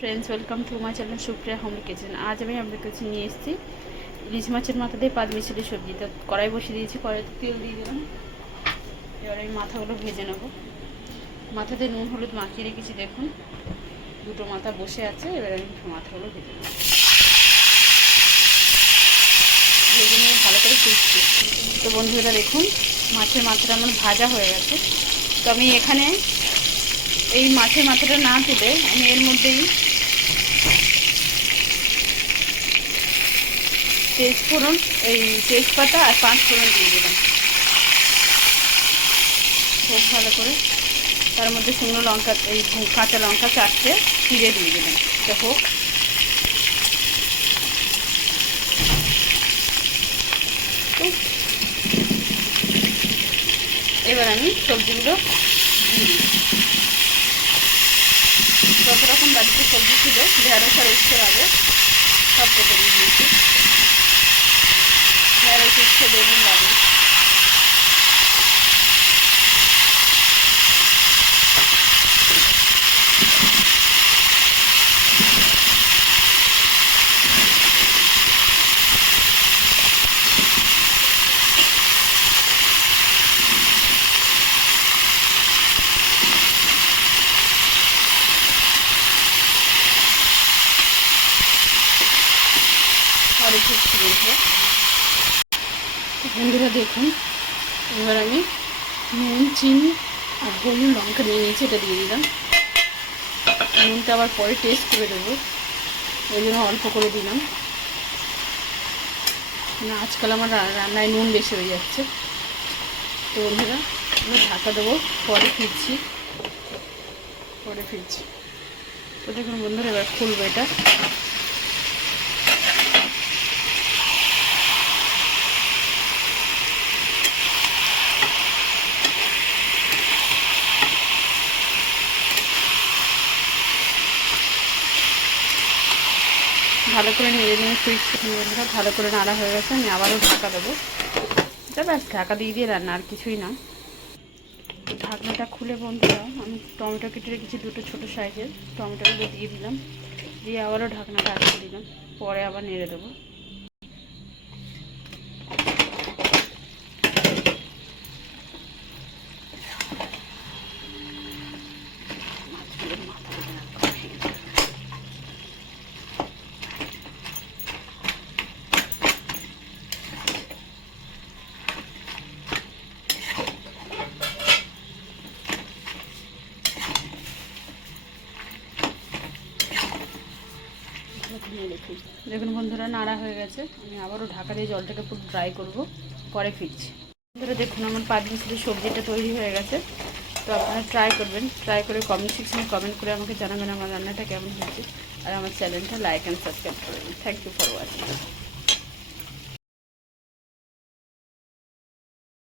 Friends welcome to my channel Supriya home kitchen. आज मैं आपके काছে নিয়ে এসেছি ইলিশ মাছের মাথা দিয়ে পাঁচ মিশালি সবজি। তো কড়াই বসিয়ে দিয়েছি, কড়াইতে তেল দিয়ে দিলাম। এবার আমি মাথাগুলো ভেজে নেব। মাথাতে নুন হলুদ মাখিয়ে রেখেছি, দেখুন দুটো মাথা বসে আছে। এবার আমি মাথাগুলো ভেজে নেব, ভেজে নিয়ে ভালো করে কুচছি। তো বন্ধুরা দেখুন মাছের মাথাটা আমার ভাজা হয়ে গেছে। তো আমি এখানে এই মাছের মাথাটা না তুলে আমি এর মধ্যেই তেজফোড়ন, এই তেজপাতা আর পাঁচ ফোড়ন দিয়ে দিলাম খুব ভালো করে। তার মধ্যে শুকনো লঙ্কা, এই কাঁচা লঙ্কা চারটে চিড়ে দিয়ে দিলাম। এটা হোক। এবার আমি সবজিগুলো দিয়ে দিই। যত রকম বাড়িতে সবজি ছিল ঢেঁড়স আর উচ্ছে আগে সব কেটে দিয়ে দিয়েছি। ঢেঁড়স উচ্ছে বেগুন লাগে। বন্ধুরা দেখুন, এবার আমি নুন চিনি আর হলুদ লঙ্কা নিয়ে নিয়েছি, এটা দিয়ে দিলাম। নুনটা আবার পরে টেস্ট করে দেবো, ওই জন্য অল্প করে দিলাম। না আজকাল আমার রান্নায় নুন বেশি হয়ে যাচ্ছে। তো বন্ধুরা আমি ঢাকা দেবো, পরে ফিরছি। তো দেখুন বন্ধুরা এবার খুলবো এটা। ভালো করে নেড়ে নিয়ে ফিরছি। বন্ধুরা ভালো করে নাড়া হয়ে গেছে, আমি আবারও ঢাকা দেবো। এটা ব্যাস ঢাকা দিয়ে রান্না, আর কিছুই না। ঢাকনাটা খুলে বন্ধুরা আমি টমেটো কেটে রেখেছি, দুটো ছোটো সাইজের টমেটোগুলো দিয়ে দিলাম। দিয়ে আবারও ঢাকনাটা আটকে দিলাম, পরে আবার নেড়ে দেবো। দেখুন বন্ধুরা নাড়া হয়ে গেছে, আমি আবারও ঢাকা দিয়ে জলটাকে পুরো ড্রাই করব, পরে ফিরছি। বন্ধুরা দেখুন আমার পাঁচ মিশালি সবজিটা তৈরি হয়ে গেছে। তো আপনারা ট্রাই করবেন, ট্রাই করে কমেন্ট সেকশনে কমেন্ট করে আমাকে জানাবেন আমার রান্নাটা কেমন হয়েছে। আর আমার চ্যানেলটা লাইক অ্যান্ড সাবস্ক্রাইব করবেন। Thank you for watching.